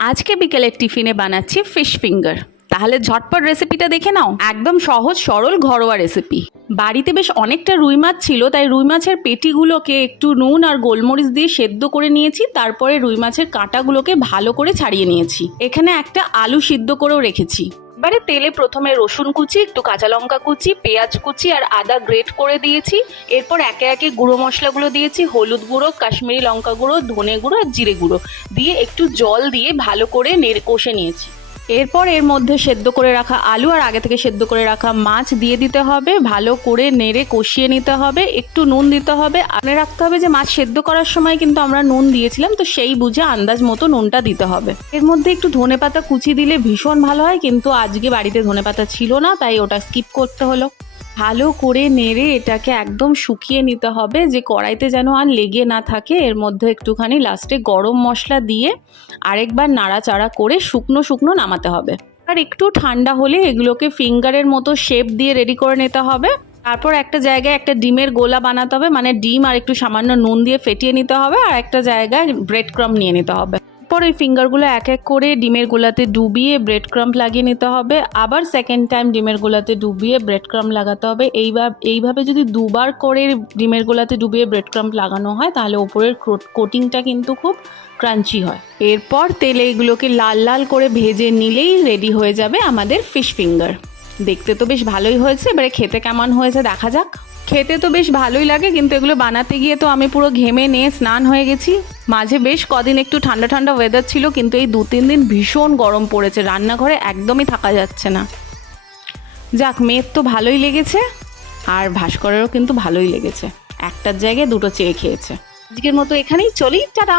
আজকে বিকেলের টিফিনে বানাচ্ছি ফিশ ফিঙ্গার। তাহলে ঝটপট রেসিপিটা দেখে নাও। একদম সহজ, সরল, ঘরোয়া রেসিপি বাড়িতে বেশ অনেকটা রুই মাছ ছিল, তাই রুই মাছের পেটিগুলোকে একটু নুন আর গোলমরিচ দিয়ে সেদ্ধ করে নিয়েছি, তারপরে রুই মাছের কাঁটাগুলোকে ভালো করে ছাড়িয়ে নিয়েছি। এখানে একটা আলু সিদ্ধ করেও রেখেছি। এবারে তেলে প্রথমে রসুন কুচি, একটু কাঁচা লঙ্কা কুচি, পেঁয়াজ কুচি আর আদা গ্রেট করে দিয়েছি। এরপর একে একে গুঁড়ো মশলাগুলো দিয়েছি, হলুদ গুঁড়ো, কাশ্মীরি লঙ্কা গুঁড়ো, ধনে গুঁড়ো আর জিরে গুঁড়ো। দিয়ে একটু জল দিয়ে ভালো করে নেড়ে কষে নিয়েছি। এরপর এর মধ্যে সেদ্ধ করে রাখা আলু আর আগে থেকে সেদ্ধ করে রাখা মাছ দিয়ে দিতে হবে, ভালো করে নেড়ে কষিয়ে নিতে হবে, একটু নুন দিতে হবে। মনে রাখতে হবে যে মাছ সেদ্ধ করার সময় কিন্তু আমরা নুন দিয়েছিলাম, তো সেই বুঝে আন্দাজ মতো নুনটা দিতে হবে। এর মধ্যে একটু ধনে পাতা কুচি দিলে ভীষণ ভালো হয়, কিন্তু আজকে বাড়িতে ধনে পাতা ছিল না, তাই ওটা স্কিপ করতে হলো। ভালো করে নেড়ে এটাকে একদম শুকিয়ে নিতে হবে, যে কড়াইতে যেন আর লেগে না থাকে। এর মধ্যে একটুখানি লাস্টে গরম মশলা দিয়ে আরেকবার নাড়াচাড়া করে শুকনো শুকনো নামাতে হবে। আর একটু ঠান্ডা হলে এগুলোকে ফিঙ্গারের মতো শেপ দিয়ে রেডি করে নিতে হবে। তারপর একটা জায়গায় একটা ডিমের গোলা বানাতে হবে মানে ডিম আর একটু সামান্য নুন দিয়ে ফেটিয়ে নিতে হবে, আর একটা জায়গায় ব্রেড ক্রাম নিয়ে নিতে হবে। এরপর ওই ফিঙ্গারগুলো এক এক করে ডিমের গোলাতে ডুবিয়ে ব্রেড ক্রাম্প লাগিয়ে নিতে হবে। আবার সেকেন্ড টাইম ডিমের গোলাতে ডুবিয়ে ব্রেড ক্রাম্প লাগাতে হবে। এইবার, এইভাবে যদি দুবার করে ডিমের গোলাতে ডুবিয়ে ব্রেড ক্রাম্প লাগানো হয়, তাহলে ওপরের কোটিংটা কিন্তু খুব ক্রাঞ্চি হয়। এরপর তেলে এগুলোকে লাল লাল করে ভেজে নিলেই রেডি হয়ে যাবে আমাদের ফিশ ফিঙ্গার দেখতে তো বেশ ভালোই হয়েছে। এবারে খেতে কেমন হয়েছে দেখা যাক। খেতে তো বেশ ভালোই লাগে, কিন্তু এগুলো বানাতে গিয়ে তো আমি পুরো ঘেমে নিয়ে স্নান হয়ে গেছি। মাঝে বেশ কদিন একটু ঠান্ডা ঠান্ডা ওয়েদার ছিল, কিন্তু এই দু তিন দিন ভীষণ গরম পড়েছে, রান্নাঘরে একদমই থাকা যাচ্ছে না। যাক, মেয়ের তো ভালোই লেগেছে, আর ভাস্করেরও কিন্তু ভালোই লেগেছে। একটার জায়গায় দুটো চেয়ে খেয়েছে। আজকের মতো এখানেই চলি, টাটা!